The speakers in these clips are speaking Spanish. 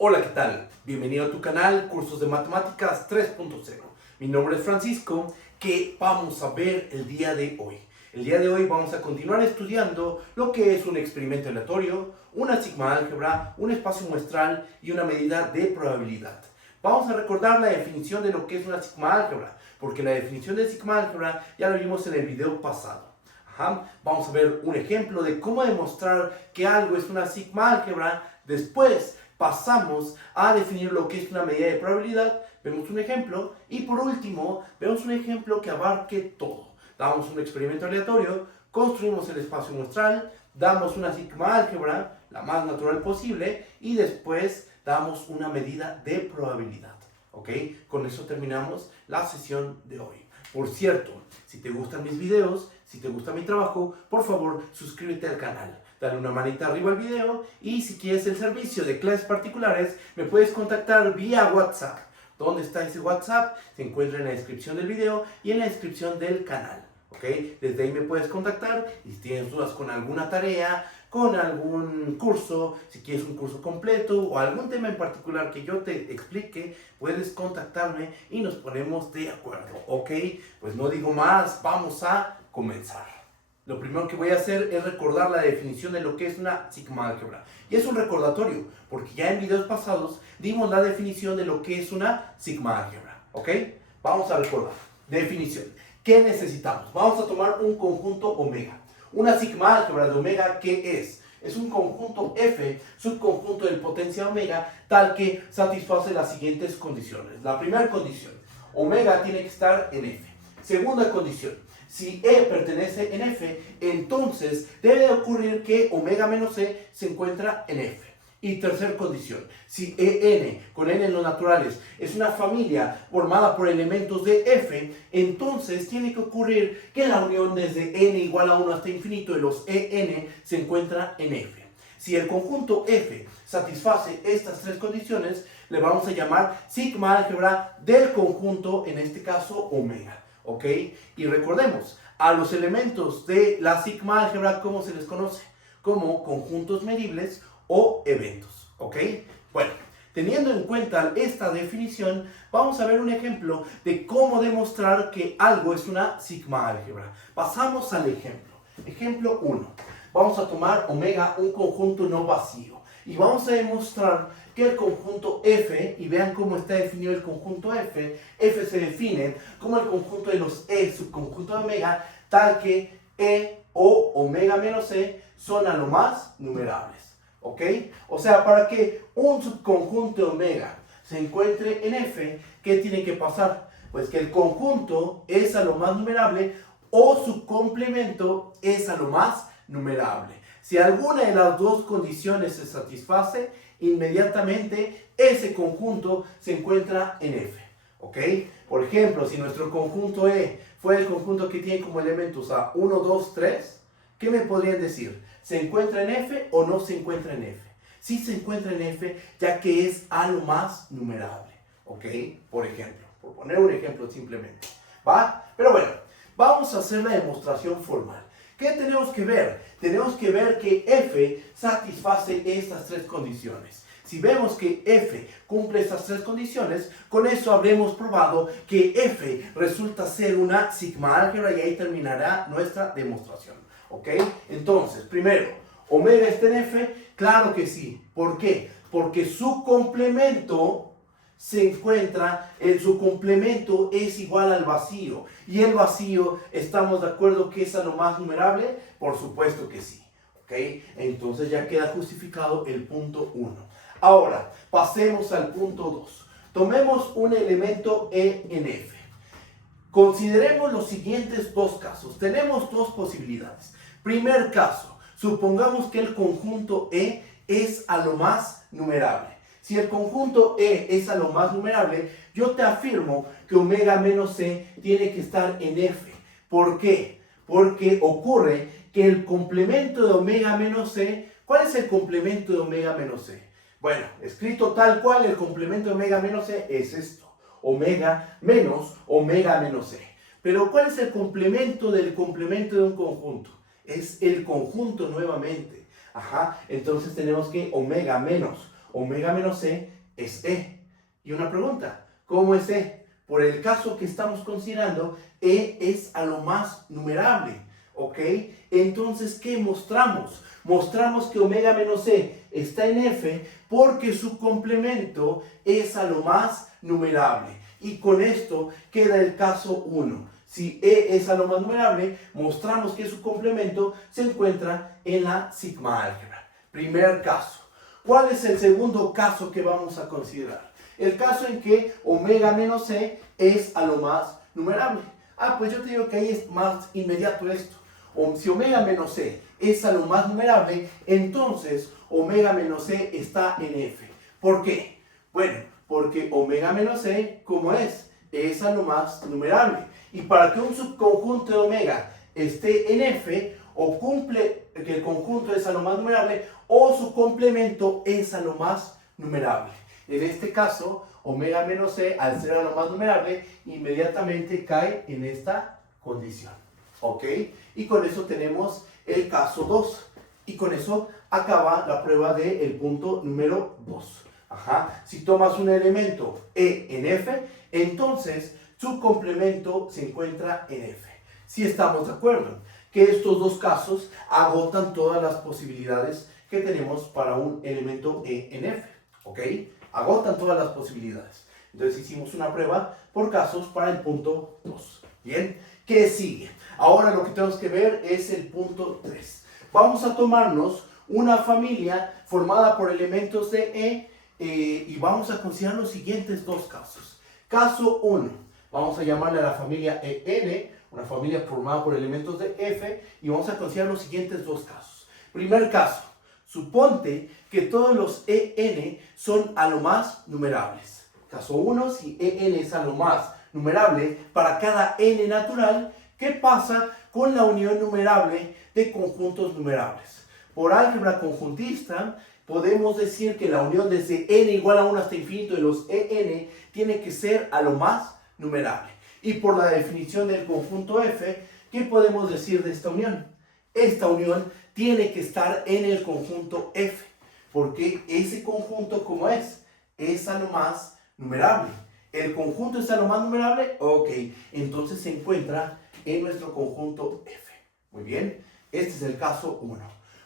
Hola, ¿qué tal? Bienvenido a tu canal Cursos de Matemáticas 3.0. Mi nombre es Francisco. ¿Qué vamos a ver el día de hoy? El día de hoy vamos a continuar estudiando lo que es un experimento aleatorio, una sigma álgebra, un espacio muestral y una medida de probabilidad. Vamos a recordar la definición de lo que es una sigma álgebra, porque la definición de sigma álgebra ya la vimos en el video pasado. Vamos a ver un ejemplo de cómo demostrar que algo es una sigma álgebra. Después pasamos a definir lo que es una medida de probabilidad, vemos un ejemplo y por último vemos un ejemplo que abarque todo. Damos un experimento aleatorio, construimos el espacio muestral, damos una sigma álgebra, la más natural posible, y después damos una medida de probabilidad. ¿Ok? Con eso terminamos la sesión de hoy. Por cierto, si te gustan mis videos, si te gusta mi trabajo, por favor suscríbete al canal. Dale una manita arriba al video y si quieres el servicio de clases particulares, me puedes contactar vía WhatsApp. ¿Dónde está ese WhatsApp? Se encuentra en la descripción del video y en la descripción del canal. ¿Ok? Desde ahí me puedes contactar y si tienes dudas con alguna tarea, con algún curso, si quieres un curso completo o algún tema en particular que yo te explique, puedes contactarme y nos ponemos de acuerdo. ¿Ok? Pues no digo más, vamos a comenzar. Lo primero que voy a hacer es recordar la definición de lo que es una sigma álgebra. Y es un recordatorio, porque ya en videos pasados dimos la definición de lo que es una sigma álgebra. ¿Ok? Vamos a recordar. Definición. ¿Qué necesitamos? Vamos a tomar un conjunto omega. Una sigma álgebra de omega, ¿qué es? Es un conjunto F, subconjunto del potencia omega, tal que satisface las siguientes condiciones. La primera condición, omega tiene que estar en F. Segunda condición, si E pertenece en F, entonces debe de ocurrir que omega menos E se encuentra en F. Y tercera condición, si En, con N en los naturales, es una familia formada por elementos de F, entonces tiene que ocurrir que la unión desde N igual a 1 hasta infinito de los En se encuentra en F. Si el conjunto F satisface estas tres condiciones, le vamos a llamar sigma álgebra del conjunto, en este caso omega. ¿Ok? Y recordemos, a los elementos de la sigma álgebra, ¿cómo se les conoce? Como conjuntos medibles o eventos. ¿Ok? Bueno, teniendo en cuenta esta definición, vamos a ver un ejemplo de cómo demostrar que algo es una sigma álgebra. Pasamos al ejemplo. Ejemplo 1. Vamos a tomar omega, un conjunto no vacío. Y vamos a demostrar que el conjunto F, y vean cómo está definido el conjunto F, F se define como el conjunto de los E subconjunto de omega, tal que E o omega menos E son a lo más numerables. ¿Ok? O sea, para que un subconjunto de omega se encuentre en F, ¿qué tiene que pasar? Pues que el conjunto es a lo más numerable o su complemento es a lo más numerable. Si alguna de las dos condiciones se satisface, inmediatamente ese conjunto se encuentra en F. ¿Ok? Por ejemplo, si nuestro conjunto E fue el conjunto que tiene como elementos a 1, 2, 3, ¿qué me podrían decir? ¿Se encuentra en F o no se encuentra en F? Sí se encuentra en F, ya que es a lo más numerable. ¿Ok? Por ejemplo, por poner un ejemplo simplemente. ¿Va? Pero bueno, vamos a hacer la demostración formal. ¿Qué tenemos que ver? Tenemos que ver que F satisface estas tres condiciones. Si vemos que F cumple estas tres condiciones, con eso habremos probado que F resulta ser una sigma álgebra y ahí terminará nuestra demostración. ¿Ok? Entonces, primero, ¿omega está en F? Claro que sí. ¿Por qué? Porque su complemento se encuentra, su complemento es igual al vacío. Y el vacío, ¿estamos de acuerdo que es a lo más numerable? Por supuesto que sí. ¿Ok? Entonces ya queda justificado el punto 1. Ahora, pasemos al punto 2. Tomemos un elemento E en F. Consideremos los siguientes dos casos. Tenemos dos posibilidades. Primer caso, supongamos que el conjunto E es a lo más numerable. Si el conjunto E es a lo más numerable, yo te afirmo que omega menos E tiene que estar en F. ¿Por qué? Porque ocurre que el complemento de omega menos E, ¿cuál es el complemento de omega menos E? Bueno, escrito tal cual, el complemento de omega menos E es esto. Omega menos E. Pero ¿cuál es el complemento del complemento de un conjunto? Es el conjunto nuevamente. Entonces tenemos que omega menos omega menos E es E. Y una pregunta, ¿cómo es E? Por el caso que estamos considerando, E es a lo más numerable, ¿ok? Entonces, ¿qué mostramos? Mostramos que omega menos E está en F porque su complemento es a lo más numerable. Y con esto queda el caso 1. Si E es a lo más numerable, mostramos que su complemento se encuentra en la sigma álgebra. Primer caso. ¿Cuál es el segundo caso que vamos a considerar? El caso en que omega menos E es a lo más numerable. Pues yo te digo que ahí es más inmediato esto. Si omega menos E es a lo más numerable, entonces omega menos E está en F. ¿Por qué? Bueno, porque omega menos E, ¿cómo es? Es a lo más numerable. Y para que un subconjunto de omega esté en F, o cumple que el conjunto es a lo más numerable, o su complemento es a lo más numerable. En este caso, omega menos E, al ser a lo más numerable, inmediatamente cae en esta condición. ¿Ok? Y con eso tenemos el caso 2. Y con eso acaba la prueba del punto número 2. Si tomas un elemento E en F, entonces su complemento se encuentra en F. Si estamos de acuerdo que estos dos casos agotan todas las posibilidades que tenemos para un elemento E en F. ¿Ok? Agotan todas las posibilidades. Entonces hicimos una prueba por casos para el punto 2. Bien, ¿qué sigue? Ahora lo que tenemos que ver es el punto 3. Vamos a tomarnos una familia formada por elementos de E y vamos a considerar los siguientes dos casos. Caso 1, vamos a llamarle a la familia EN, una familia formada por elementos de F, y vamos a considerar los siguientes dos casos. Primer caso, suponte que todos los EN son a lo más numerables. Caso 1, si EN es a lo más numerable para cada N natural, ¿qué pasa con la unión numerable de conjuntos numerables? Por álgebra conjuntista, podemos decir que la unión desde n igual a 1 hasta infinito de los EN tiene que ser a lo más numerable. Y por la definición del conjunto F, ¿qué podemos decir de esta unión? Esta unión tiene que estar en el conjunto F, porque ese conjunto, ¿cómo es? Es a lo más numerable. ¿El conjunto es a lo más numerable? Ok, entonces se encuentra en nuestro conjunto F. Muy bien, este es el caso 1.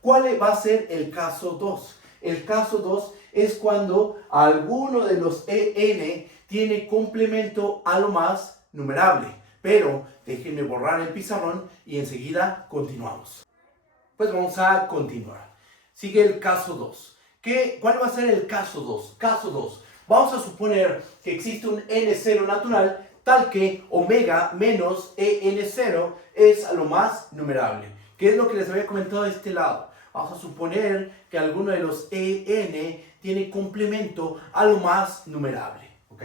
¿Cuál va a ser el caso 2? El caso 2 es cuando alguno de los EN tiene complemento a lo más numerable. Pero déjenme borrar el pizarrón y enseguida continuamos. Pues vamos a continuar. Sigue el caso 2. ¿Cuál va a ser el caso 2? Caso 2. Vamos a suponer que existe un N0 natural tal que omega menos EN0 es a lo más numerable. ¿Qué es lo que les había comentado de este lado? Vamos a suponer que alguno de los EN tiene complemento a lo más numerable. ¿Ok?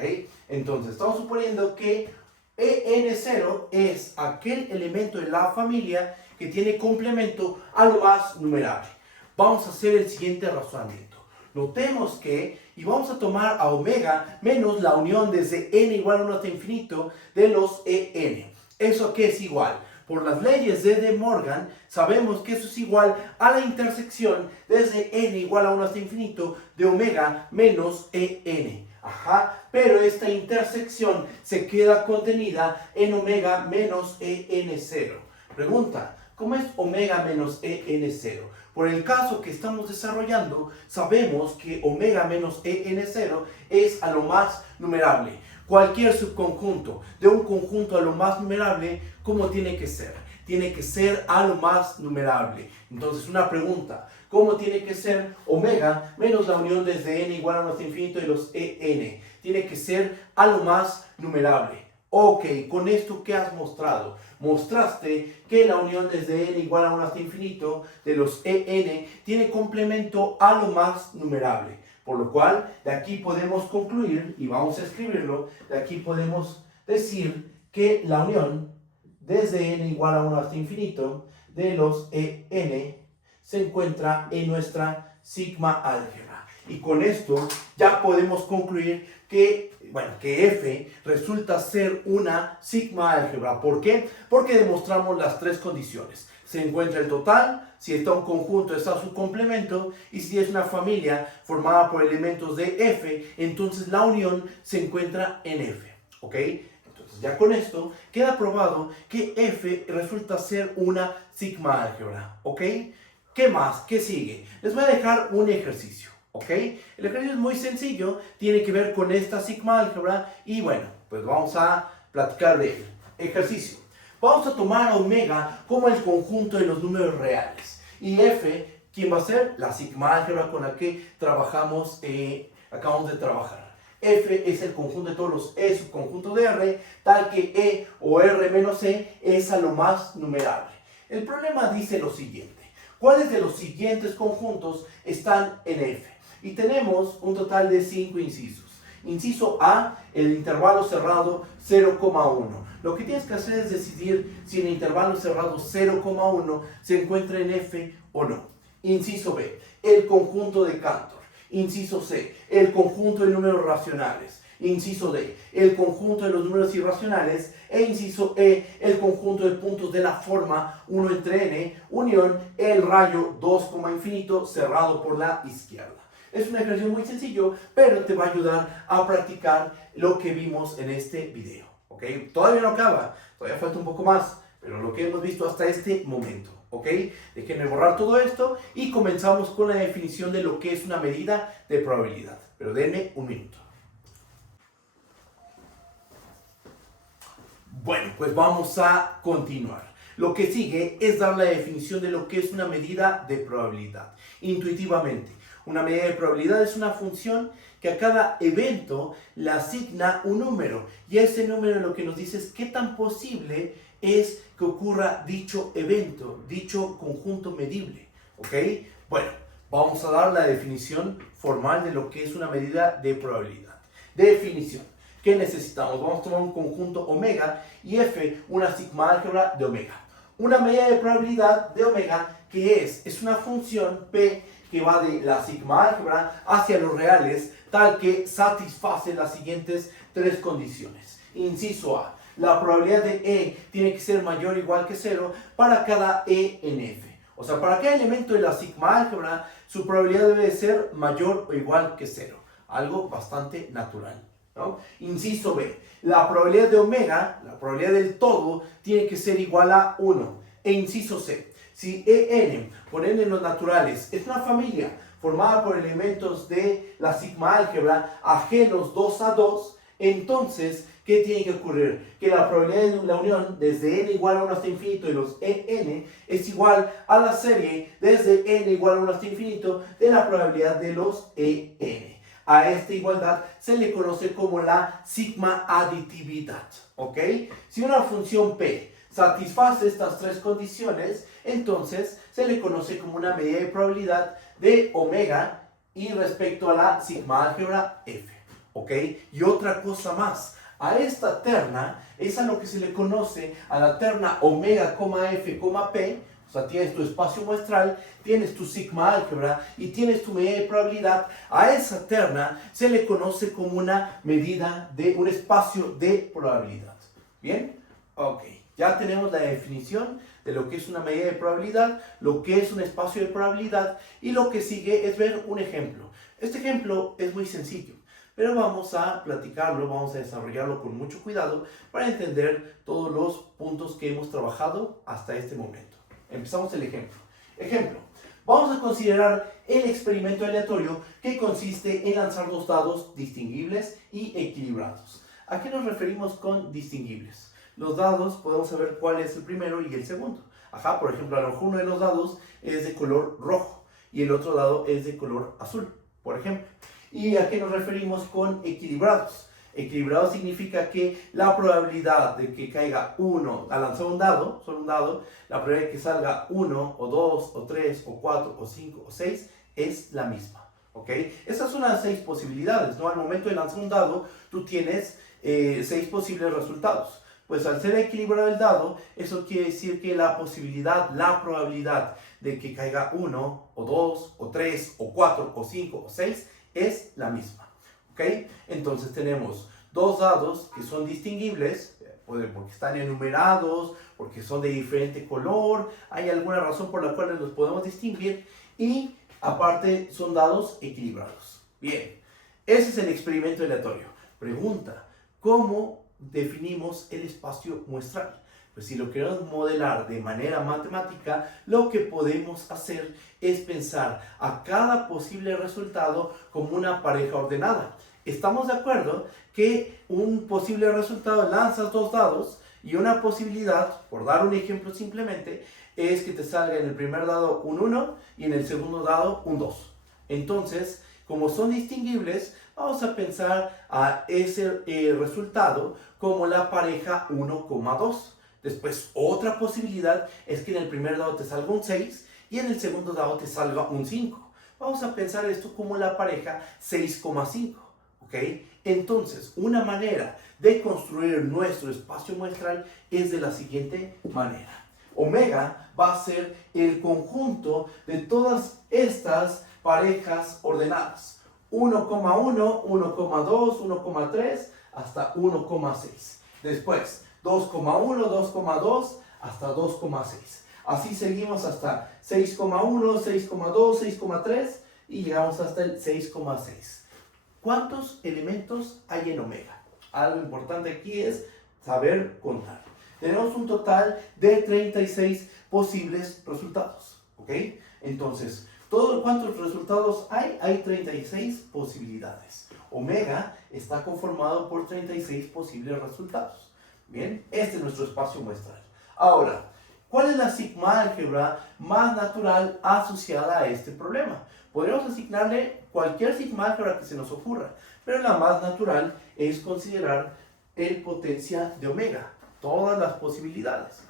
Entonces, estamos suponiendo que EN0 es aquel elemento de la familia que tiene complemento a lo más numerable. Vamos a hacer el siguiente razonamiento. Notemos que, y vamos a tomar a omega menos la unión desde n igual a 1 hasta infinito de los EN. ¿Eso qué es igual? Por las leyes de De Morgan, sabemos que eso es igual a la intersección desde n igual a 1 hasta infinito de omega menos EN. Pero esta intersección se queda contenida en omega menos EN0. Pregunta, ¿cómo es omega menos EN0? Por el caso que estamos desarrollando, sabemos que omega menos EN0 es a lo más numerable. Cualquier subconjunto de un conjunto a lo más numerable, ¿cómo tiene que ser? Tiene que ser a lo más numerable. Entonces, una pregunta, ¿cómo tiene que ser omega menos la unión desde n igual a 1 hasta infinito de los EN? Tiene que ser a lo más numerable. Ok, con esto, ¿qué has mostrado? Mostraste que la unión desde n igual a 1 hasta infinito de los EN tiene complemento a lo más numerable. Por lo cual, de aquí podemos concluir, y vamos a escribirlo, de aquí podemos decir que la unión desde n igual a 1 hasta infinito de los EN se encuentra en nuestra sigma álgebra. Y con esto ya podemos concluir que F resulta ser una sigma álgebra. ¿Por qué? Porque demostramos las tres condiciones. se encuentra el total, si está un conjunto está su complemento, y si es una familia formada por elementos de F, entonces la unión se encuentra en F, ¿ok? Entonces ya con esto queda probado que F resulta ser una sigma álgebra, ¿ok? ¿Qué más? ¿Qué sigue? Les voy a dejar un ejercicio, ¿ok? El ejercicio es muy sencillo, tiene que ver con esta sigma álgebra y bueno, pues vamos a platicar de él. Ejercicio. Vamos a tomar a omega como el conjunto de los números reales. Y F, ¿quién va a ser? La sigma álgebra con la que trabajamos, acabamos de trabajar. F es el conjunto de todos los E subconjuntos de R, tal que E o R menos E es a lo más numerable. El problema dice lo siguiente. ¿Cuáles de los siguientes conjuntos están en F? Y tenemos un total de 5 incisos. Inciso A, el intervalo cerrado 0,1. Lo que tienes que hacer es decidir si el intervalo cerrado 0,1 se encuentra en F o no. Inciso B, el conjunto de Cantor. Inciso C, el conjunto de números racionales. Inciso D, el conjunto de los números irracionales. E inciso E, el conjunto de puntos de la forma 1 entre n, unión el rayo 2, infinito cerrado por la izquierda. Es un ejercicio muy sencillo, pero te va a ayudar a practicar lo que vimos en este video, ¿ok? Todavía no acaba, todavía falta un poco más, pero lo que hemos visto hasta este momento, ¿ok? Déjenme borrar todo esto y comenzamos con la definición de lo que es una medida de probabilidad. Pero denme un minuto. Bueno, pues vamos a continuar. Lo que sigue es dar la definición de lo que es una medida de probabilidad, intuitivamente. Una medida de probabilidad es una función que a cada evento le asigna un número. Y ese número lo que nos dice es qué tan posible es que ocurra dicho evento, dicho conjunto medible. ¿Ok? Bueno, vamos a dar la definición formal de lo que es una medida de probabilidad. Definición. ¿Qué necesitamos? Vamos a tomar un conjunto omega y F, una sigma álgebra de omega. Una medida de probabilidad de omega, ¿qué es? Es una función P que va de la sigma álgebra hacia los reales, tal que satisface las siguientes tres condiciones. Inciso A, la probabilidad de E tiene que ser mayor o igual que 0 para cada E en F. O sea, para cada elemento de la sigma álgebra, su probabilidad debe ser mayor o igual que 0. Algo bastante natural, ¿no? Inciso B, la probabilidad de omega, la probabilidad del todo, tiene que ser igual a 1. E inciso C, si En, por n en los naturales, es una familia formada por elementos de la sigma álgebra ajenos 2 a 2, entonces, ¿qué tiene que ocurrir? Que la probabilidad de la unión desde n igual a 1 hasta infinito de los En es igual a la serie desde n igual a 1 hasta infinito de la probabilidad de los En. A esta igualdad se le conoce como la sigma aditividad, ¿ok? Si una función P satisface estas tres condiciones, entonces se le conoce como una medida de probabilidad de omega y respecto a la sigma álgebra F, ¿ok? Y otra cosa más, a esta terna es a lo que se le conoce a la terna omega, F, P. O sea, tienes tu espacio muestral, tienes tu sigma álgebra y tienes tu medida de probabilidad. A esa terna se le conoce como una medida de un espacio de probabilidad. ¿Bien? Ok. Ya tenemos la definición de lo que es una medida de probabilidad, lo que es un espacio de probabilidad y lo que sigue es ver un ejemplo. Este ejemplo es muy sencillo, pero vamos a platicarlo, vamos a desarrollarlo con mucho cuidado para entender todos los puntos que hemos trabajado hasta este momento. Empezamos el ejemplo. Ejemplo. Vamos a considerar el experimento aleatorio que consiste en lanzar dos dados distinguibles y equilibrados. ¿A qué nos referimos con distinguibles? Los dados podemos saber cuál es el primero y el segundo. Ajá, por ejemplo, a lo mejor uno de los dados es de color rojo y el otro dado es de color azul, por ejemplo. ¿Y a qué nos referimos con equilibrados? Equilibrado significa que la probabilidad de que caiga uno al lanzar un dado, solo un dado, la probabilidad de que salga 1 o 2 o 3 o 4 o 5 o 6 es la misma. ¿Ok? Esas son las 6 posibilidades, ¿no? Al momento de lanzar un dado, tú tienes 6 posibles resultados. Pues al ser equilibrado el dado, eso quiere decir que la posibilidad, la probabilidad de que caiga 1 o 2 o 3 o 4 o 5 o 6 es la misma. ¿Ok? Entonces tenemos dos dados que son distinguibles, porque están enumerados, porque son de diferente color, hay alguna razón por la cual los podemos distinguir y aparte son dados equilibrados. Bien, ese es el experimento aleatorio. Pregunta, ¿cómo definimos el espacio muestral? Pues si lo queremos modelar de manera matemática, lo que podemos hacer es pensar a cada posible resultado como una pareja ordenada. Estamos de acuerdo que un posible resultado, lanzas dos dados y una posibilidad, por dar un ejemplo simplemente, es que te salga en el primer dado un 1 y en el segundo dado un 2. Entonces, como son distinguibles, vamos a pensar a ese resultado como la pareja 1,2. Después, otra posibilidad es que en el primer dado te salga un 6 y en el segundo dado te salga un 5. Vamos a pensar esto como la pareja 6,5. ¿Ok? Entonces, una manera de construir nuestro espacio muestral es de la siguiente manera. Omega va a ser el conjunto de todas estas parejas ordenadas. 1,1, 1,2, 1,3 hasta 1,6. Después, 2,1, 2,2 hasta 2,6. Así seguimos hasta 6,1, 6,2, 6,3 y llegamos hasta el 6,6. ¿Cuántos elementos hay en omega? Algo importante aquí es saber contar. Tenemos un total de 36 posibles resultados. ¿Ok? Entonces, ¿cuántos resultados hay? Hay 36 posibilidades. Omega está conformado por 36 posibles resultados. Bien, este es nuestro espacio muestral. Ahora, ¿cuál es la sigma álgebra más natural asociada a este problema? Podríamos asignarle cualquier sigma álgebra que se nos ocurra, pero la más natural es considerar el potencia de omega, todas las posibilidades.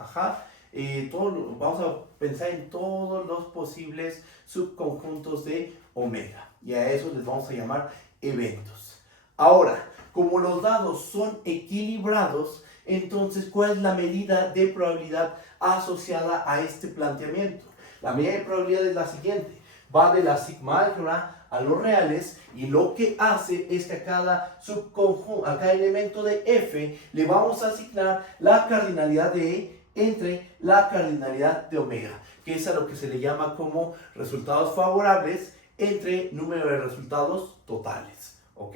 Vamos a pensar en todos los posibles subconjuntos de omega y a eso les vamos a llamar eventos. Ahora, como los dados son equilibrados, entonces, ¿cuál es la medida de probabilidad asociada a este planteamiento? La medida de probabilidad es la siguiente. Va de la sigma álgebra a los reales y lo que hace es que a cada subconjunto, a cada elemento de F, le vamos a asignar la cardinalidad de E entre la cardinalidad de omega, que es a lo que se le llama como resultados favorables entre número de resultados totales. ¿Ok?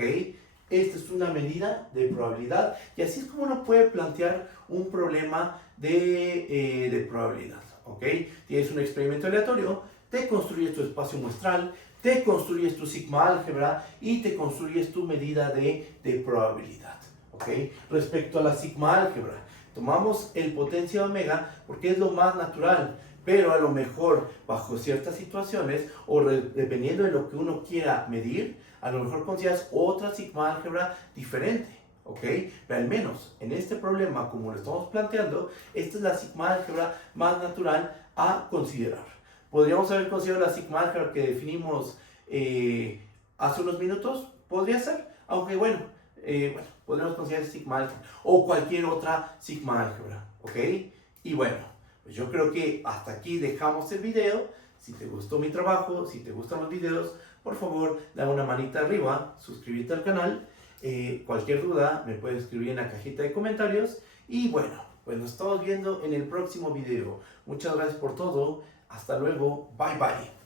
Esta es una medida de probabilidad y así es como uno puede plantear un problema de probabilidad. ¿Ok? Tienes un experimento aleatorio, te construyes tu espacio muestral, te construyes tu sigma álgebra y te construyes tu medida de probabilidad. ¿Ok? Respecto a la sigma álgebra, tomamos el potencia de omega porque es lo más natural, pero a lo mejor bajo ciertas situaciones o dependiendo de lo que uno quiera medir, a lo mejor consideras otra sigma álgebra diferente, ¿ok? Pero al menos en este problema, como lo estamos planteando, esta es la sigma álgebra más natural a considerar. ¿Podríamos haber considerado la sigma álgebra que definimos hace unos minutos? Podría ser, aunque bueno, podríamos considerar sigma álgebra o cualquier otra sigma álgebra, ¿ok? Y bueno, pues yo creo que hasta aquí dejamos el video. Si te gustó mi trabajo, si te gustan los videos, por favor, dame una manita arriba, suscríbete al canal. Cualquier duda me puedes escribir en la cajita de comentarios. Y bueno, pues nos estamos viendo en el próximo video. Muchas gracias por todo. Hasta luego. Bye bye.